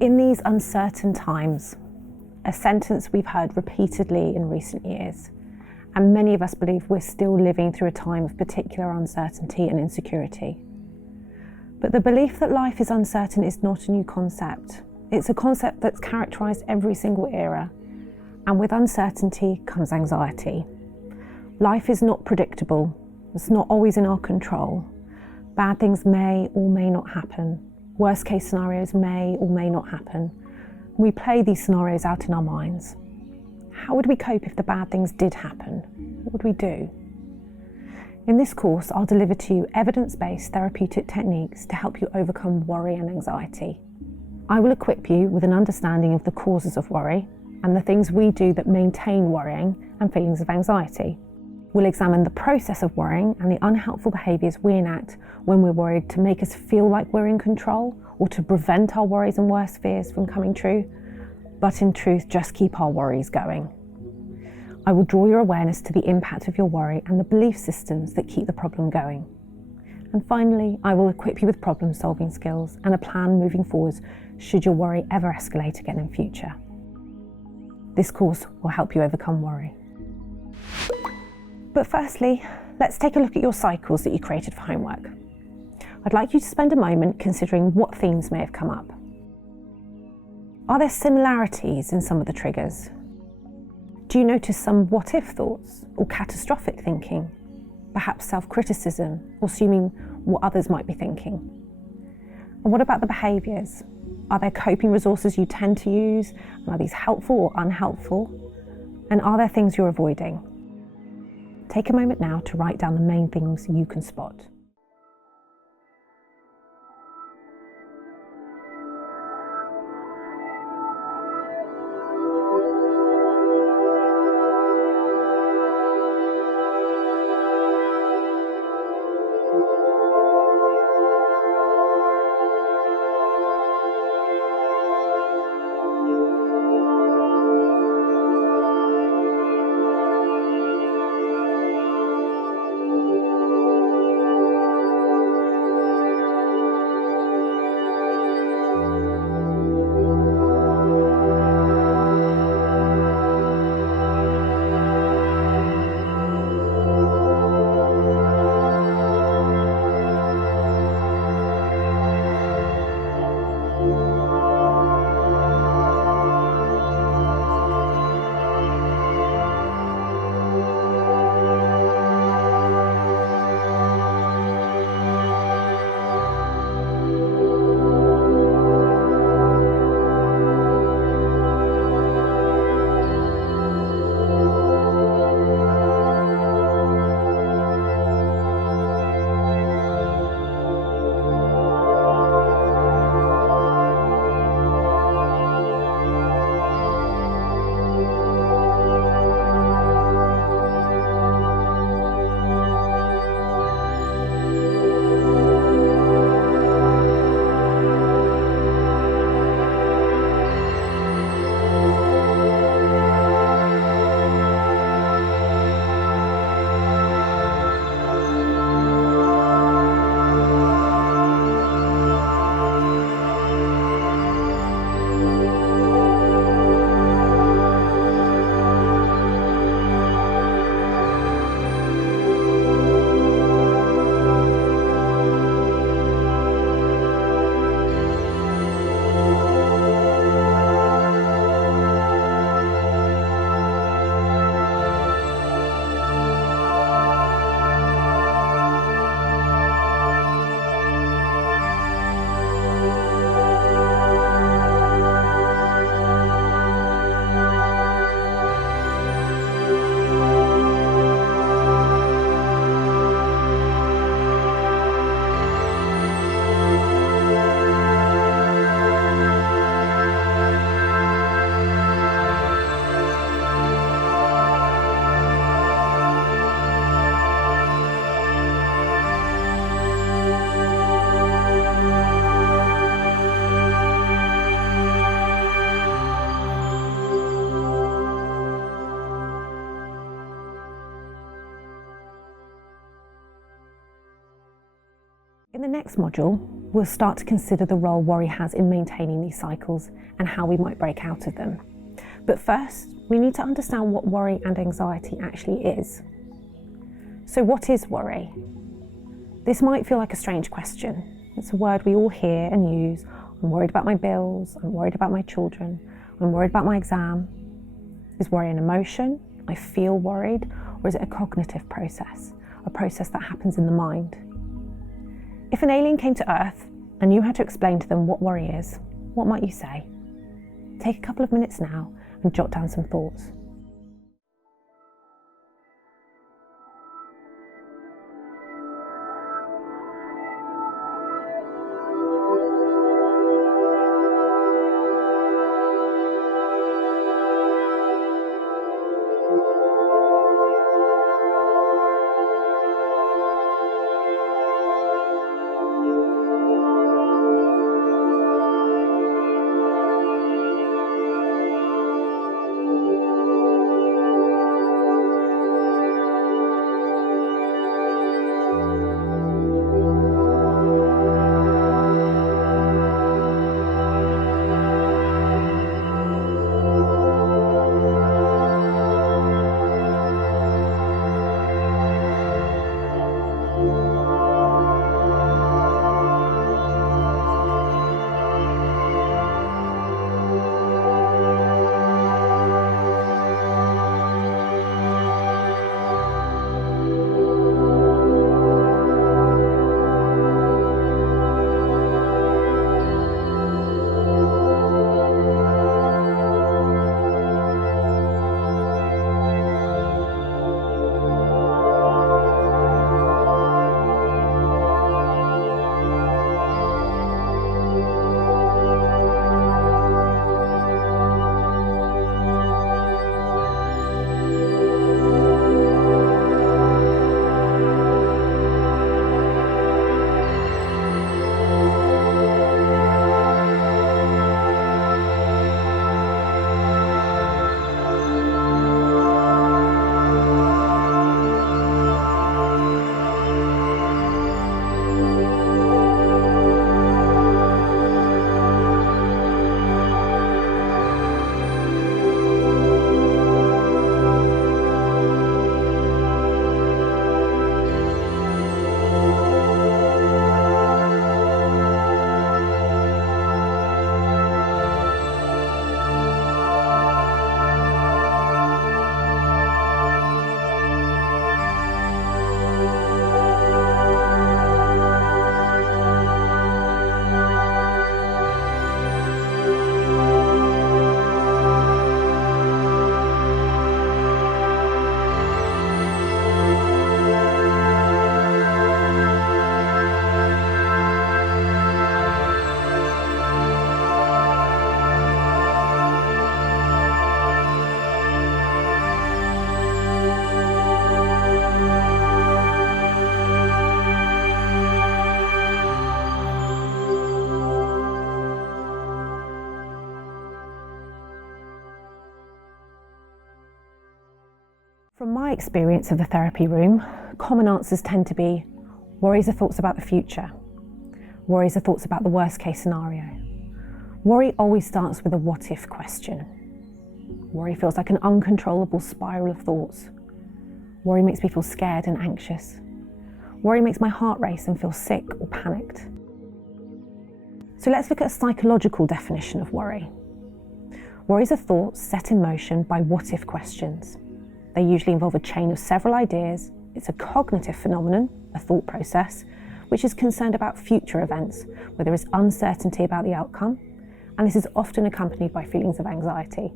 In these uncertain times, a sentence we've heard repeatedly in recent years, and many of us believe we're still living through a time of particular uncertainty and insecurity. But the belief that life is uncertain is not a new concept. It's a concept that's characterised every single era, and with uncertainty comes anxiety. Life is not predictable. It's not always in our control. Bad things may or may not happen. Worst case scenarios may or may not happen. We play these scenarios out in our minds. How would we cope if the bad things did happen? What would we do? In this course, I'll deliver to you evidence-based therapeutic techniques to help you overcome worry and anxiety. I will equip you with an understanding of the causes of worry and the things we do that maintain worrying and feelings of anxiety. We'll examine the process of worrying and the unhelpful behaviours we enact when we're worried to make us feel like we're in control or to prevent our worries and worst fears from coming true, but in truth, just keep our worries going. I will draw your awareness to the impact of your worry and the belief systems that keep the problem going. And finally, I will equip you with problem-solving skills and a plan moving forwards should your worry ever escalate again in future. This course will help you overcome worry. But firstly, let's take a look at your cycles that you created for homework. I'd like you to spend a moment considering what themes may have come up. Are there similarities in some of the triggers? Do you notice some what-if thoughts or catastrophic thinking? Perhaps self-criticism or assuming what others might be thinking? And what about the behaviours? Are there coping resources you tend to use? And are these helpful or unhelpful? And are there things you're avoiding? Take a moment now to write down the main things you can spot. In the next module, we'll start to consider the role worry has in maintaining these cycles and how we might break out of them. But first, we need to understand what worry and anxiety actually is. So what is worry? This might feel like a strange question. It's a word we all hear and use. I'm worried about my bills, I'm worried about my children, I'm worried about my exam. Is worry an emotion? I feel worried, or is it a cognitive process, a process that happens in the mind? If an alien came to Earth and you had to explain to them what worry is, what might you say? Take a couple of minutes now and jot down some thoughts. From my experience of the therapy room, common answers tend to be, worries are thoughts about the future. Worries are thoughts about the worst case scenario. Worry always starts with a what if question. Worry feels like an uncontrollable spiral of thoughts. Worry makes me feel scared and anxious. Worry makes my heart race and feel sick or panicked. So let's look at a psychological definition of worry. Worries are thoughts set in motion by what if questions. They usually involve a chain of several ideas. It's a cognitive phenomenon, a thought process, which is concerned about future events, where there is uncertainty about the outcome, and this is often accompanied by feelings of anxiety.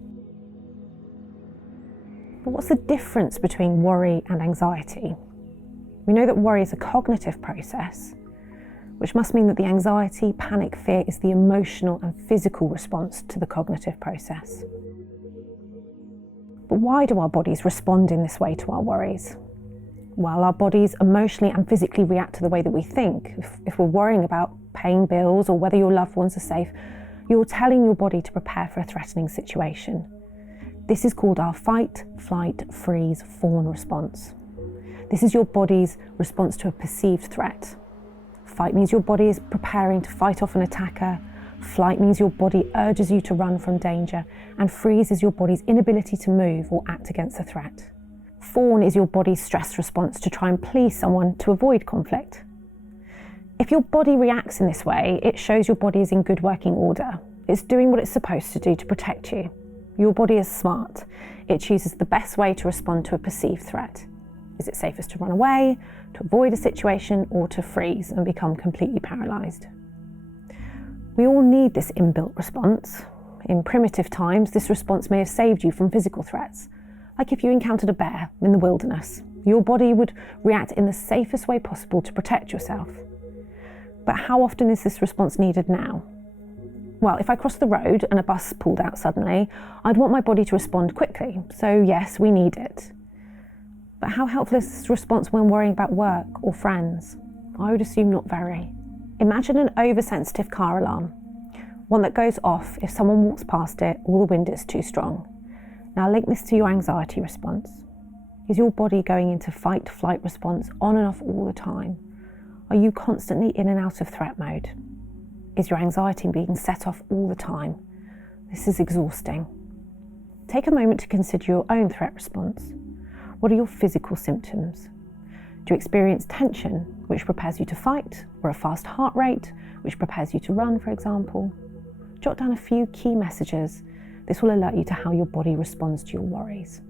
But what's the difference between worry and anxiety? We know that worry is a cognitive process, which must mean that the anxiety, panic, fear is the emotional and physical response to the cognitive process. But why do our bodies respond in this way to our worries? Well, our bodies emotionally and physically react to the way that we think. If we're worrying about paying bills or whether your loved ones are safe, you're telling your body to prepare for a threatening situation. This is called our fight, flight, freeze, fawn response. This is your body's response to a perceived threat. Fight means your body is preparing to fight off an attacker. Flight means your body urges you to run from danger. And freeze is your body's inability to move or act against a threat. Fawn is your body's stress response to try and please someone to avoid conflict. If your body reacts in this way, it shows your body is in good working order. It's doing what it's supposed to do to protect you. Your body is smart. It chooses the best way to respond to a perceived threat. Is it safest to run away, to avoid a situation, or to freeze and become completely paralysed? We all need this inbuilt response. In primitive times, this response may have saved you from physical threats. Like if you encountered a bear in the wilderness, your body would react in the safest way possible to protect yourself. But how often is this response needed now? Well, if I crossed the road and a bus pulled out suddenly, I'd want my body to respond quickly. So yes, we need it. But how helpful is this response when worrying about work or friends? I would assume not very. Imagine an oversensitive car alarm, one that goes off if someone walks past it or the wind is too strong. Now link this to your anxiety response. Is your body going into fight-flight response on and off all the time? Are you constantly in and out of threat mode? Is your anxiety being set off all the time? This is exhausting. Take a moment to consider your own threat response. What are your physical symptoms? Do you experience tension, which prepares you to fight, or a fast heart rate, which prepares you to run, for example? Jot down a few key messages. This will alert you to how your body responds to your worries.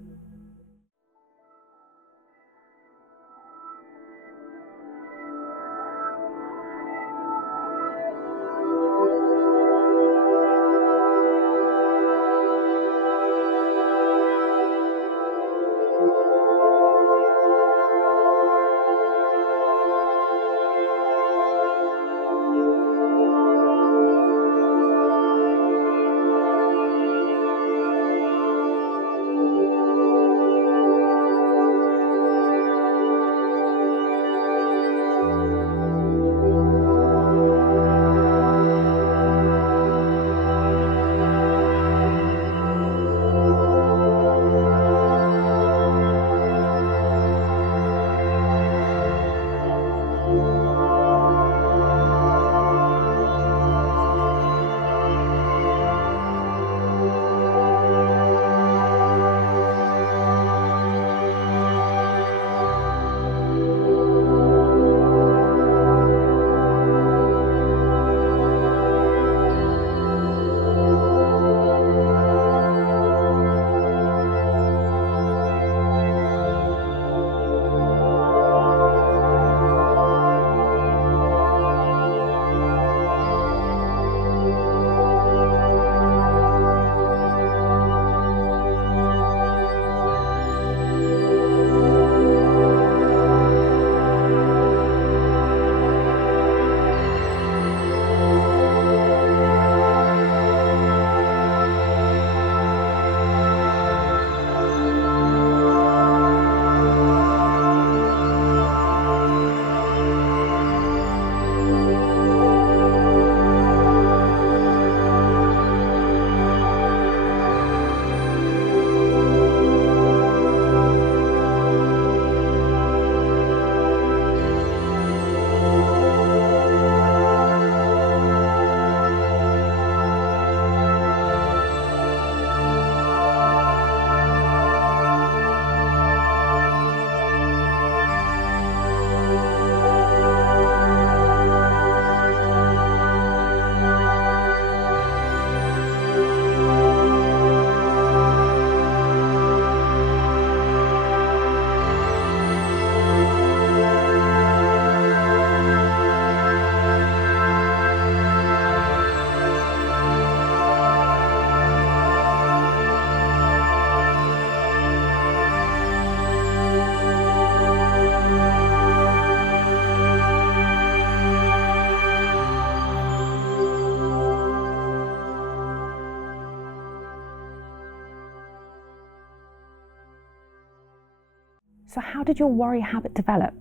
So how did your worry habit develop?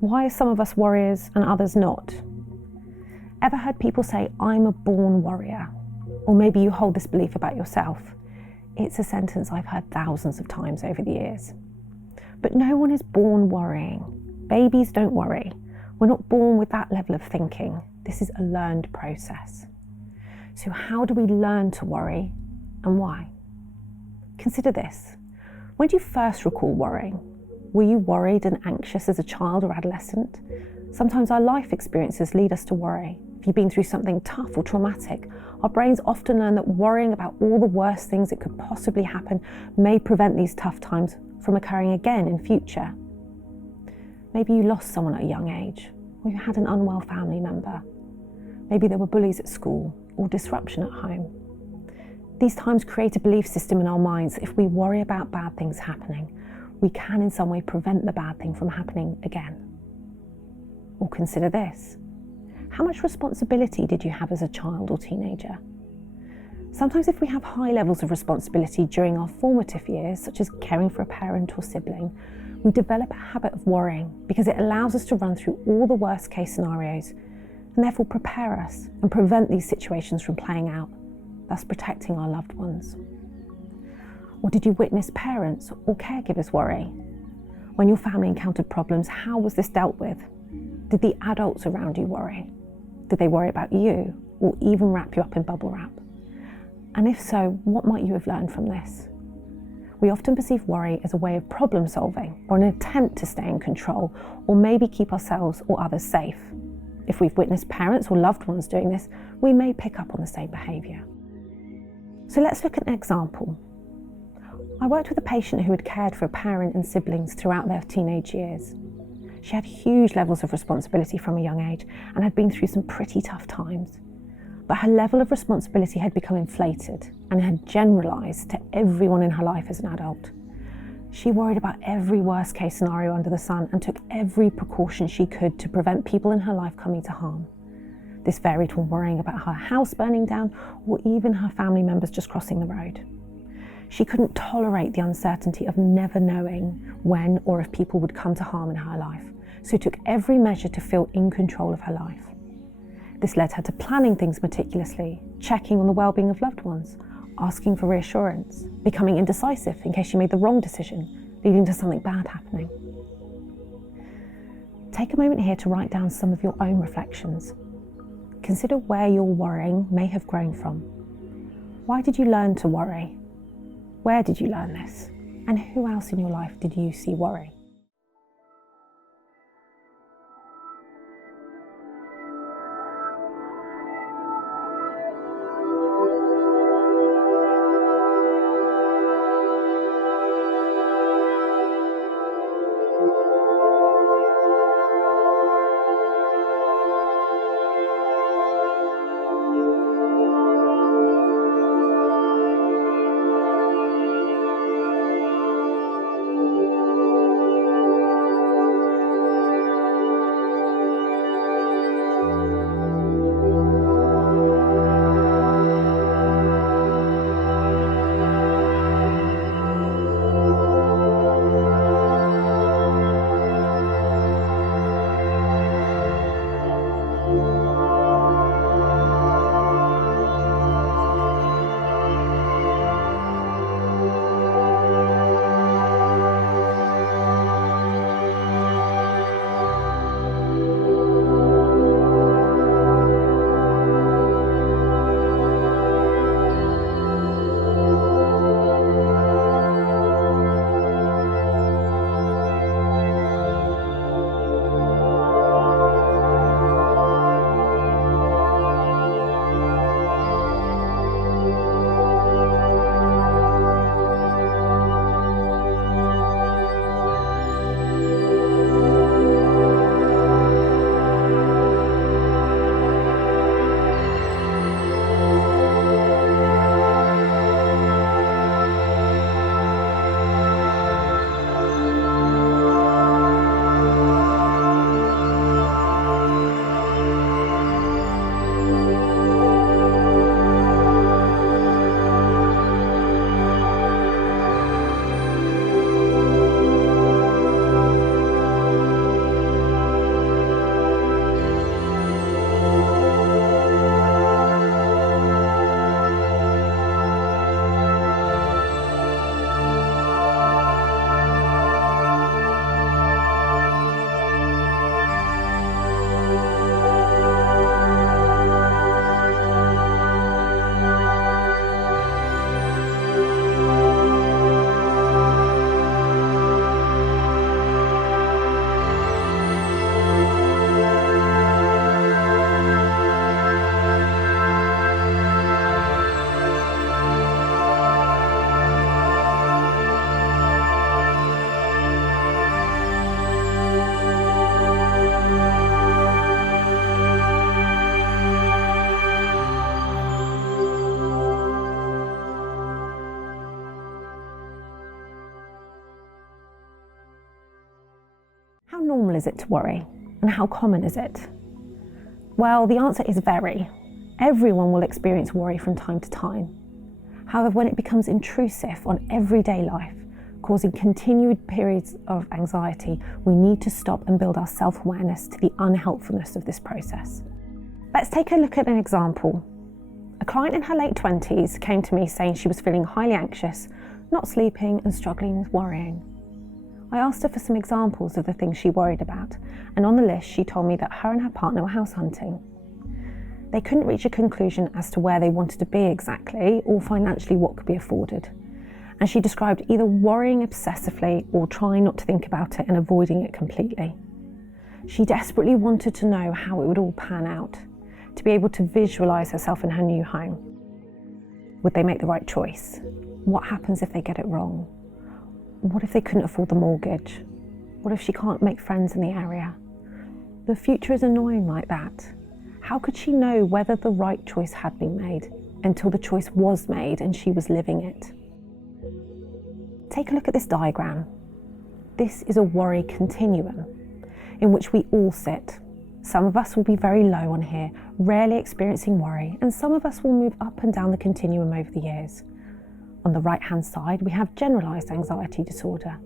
Why are some of us worriers and others not? Ever heard people say, I'm a born worrier? Or maybe you hold this belief about yourself. It's a sentence I've heard thousands of times over the years. But no one is born worrying. Babies don't worry. We're not born with that level of thinking. This is a learned process. So how do we learn to worry and why? Consider this. When do you first recall worrying? Were you worried and anxious as a child or adolescent? Sometimes our life experiences lead us to worry. If you've been through something tough or traumatic, our brains often learn that worrying about all the worst things that could possibly happen may prevent these tough times from occurring again in future. Maybe you lost someone at a young age, or you had an unwell family member. Maybe there were bullies at school or disruption at home. These times create a belief system in our minds. If we worry about bad things happening, we can in some way prevent the bad thing from happening again. Or consider this. How much responsibility did you have as a child or teenager? Sometimes if we have high levels of responsibility during our formative years, such as caring for a parent or sibling, we develop a habit of worrying because it allows us to run through all the worst case scenarios and therefore prepare us and prevent these situations from playing out, thus protecting our loved ones. Or did you witness parents or caregivers worry? When your family encountered problems, how was this dealt with? Did the adults around you worry? Did they worry about you or even wrap you up in bubble wrap? And if so, what might you have learned from this? We often perceive worry as a way of problem solving or an attempt to stay in control or maybe keep ourselves or others safe. If we've witnessed parents or loved ones doing this, we may pick up on the same behaviour. So let's look at an example. I worked with a patient who had cared for a parent and siblings throughout their teenage years. She had huge levels of responsibility from a young age and had been through some pretty tough times. But her level of responsibility had become inflated and had generalised to everyone in her life as an adult. She worried about every worst case scenario under the sun and took every precaution she could to prevent people in her life coming to harm. This varied from worrying about her house burning down or even her family members just crossing the road. She couldn't tolerate the uncertainty of never knowing when or if people would come to harm in her life, so took every measure to feel in control of her life. This led her to planning things meticulously, checking on the well-being of loved ones, asking for reassurance, becoming indecisive in case she made the wrong decision, leading to something bad happening. Take a moment here to write down some of your own reflections. Consider where your worrying may have grown from. Why did you learn to worry? Where did you learn this? And who else in your life did you see worry? How normal is it to worry? And how common is it? Well, the answer is very. Everyone will experience worry from time to time. However, when it becomes intrusive on everyday life, causing continued periods of anxiety, we need to stop and build our self-awareness to the unhelpfulness of this process. Let's take a look at an example. A client in her late 20s came to me saying she was feeling highly anxious, not sleeping and struggling with worrying. I asked her for some examples of the things she worried about, and on the list she told me that her and her partner were house hunting. They couldn't reach a conclusion as to where they wanted to be exactly, or financially what could be afforded. And she described either worrying obsessively or trying not to think about it and avoiding it completely. She desperately wanted to know how it would all pan out, to be able to visualise herself in her new home. Would they make the right choice? What happens if they get it wrong? What if they couldn't afford the mortgage? What if she can't make friends in the area? The future is annoying like that. How could she know whether the right choice had been made until the choice was made and she was living it? Take a look at this diagram. This is a worry continuum in which we all sit. Some of us will be very low on here, rarely experiencing worry, and some of us will move up and down the continuum over the years. On the right-hand side, we have generalised anxiety disorder.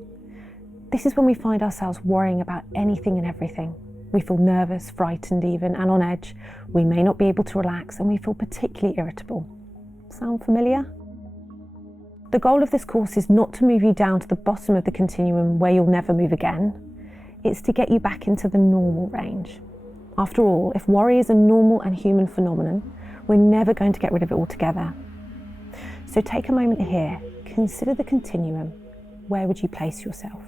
This is when we find ourselves worrying about anything and everything. We feel nervous, frightened even, and on edge. We may not be able to relax, and we feel particularly irritable. Sound familiar? The goal of this course is not to move you down to the bottom of the continuum where you'll never move again. It's to get you back into the normal range. After all, if worry is a normal and human phenomenon, we're never going to get rid of it altogether. So take a moment here, consider the continuum. Where would you place yourself?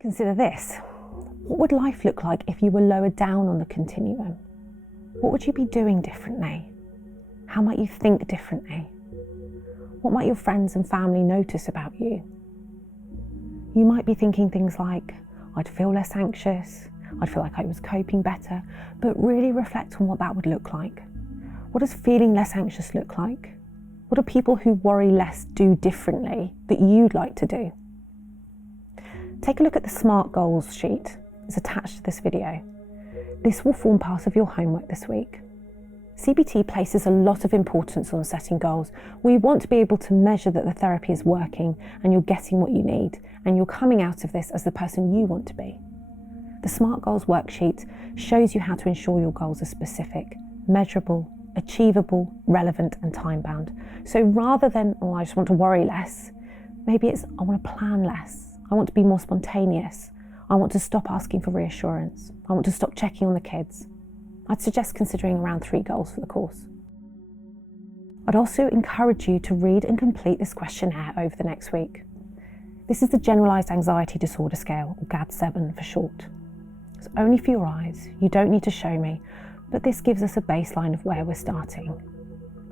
Consider this. What would life look like if you were lower down on the continuum? What would you be doing differently? How might you think differently? What might your friends and family notice about you? You might be thinking things like, I'd feel less anxious, I'd feel like I was coping better, but really reflect on what that would look like. What does feeling less anxious look like? What do people who worry less do differently that you'd like to do? Take a look at the SMART goals sheet. It's attached to this video. This will form part of your homework this week. CBT places a lot of importance on setting goals. We want to be able to measure that the therapy is working and you're getting what you need and you're coming out of this as the person you want to be. The SMART goals worksheet shows you how to ensure your goals are specific, measurable, achievable, relevant and time-bound. So rather than, oh, I just want to worry less, maybe it's, I want to plan less. I want to be more spontaneous. I want to stop asking for reassurance. I want to stop checking on the kids. I'd suggest considering around 3 goals for the course. I'd also encourage you to read and complete this questionnaire over the next week. This is the Generalised Anxiety Disorder Scale, or GAD-7 for short. It's only for your eyes, you don't need to show me, but this gives us a baseline of where we're starting.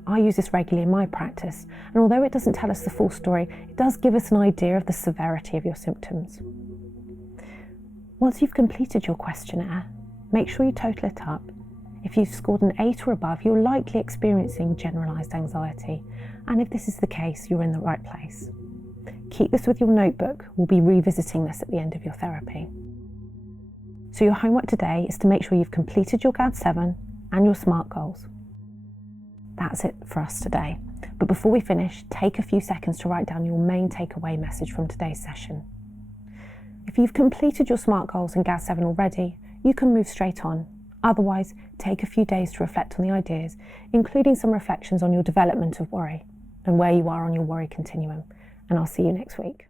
I use this regularly in my practice, and although it doesn't tell us the full story, it does give us an idea of the severity of your symptoms. Once you've completed your questionnaire, make sure you total it up. If you've scored an 8 or above, you're likely experiencing generalised anxiety, and if this is the case, you're in the right place. Keep this with your notebook. We'll be revisiting this at the end of your therapy. So your homework today is to make sure you've completed your GAD-7 and your SMART goals. That's it for us today. But before we finish, take a few seconds to write down your main takeaway message from today's session. If you've completed your SMART goals and GAD-7 already, you can move straight on. Otherwise, take a few days to reflect on the ideas, including some reflections on your development of worry and where you are on your worry continuum. And I'll see you next week.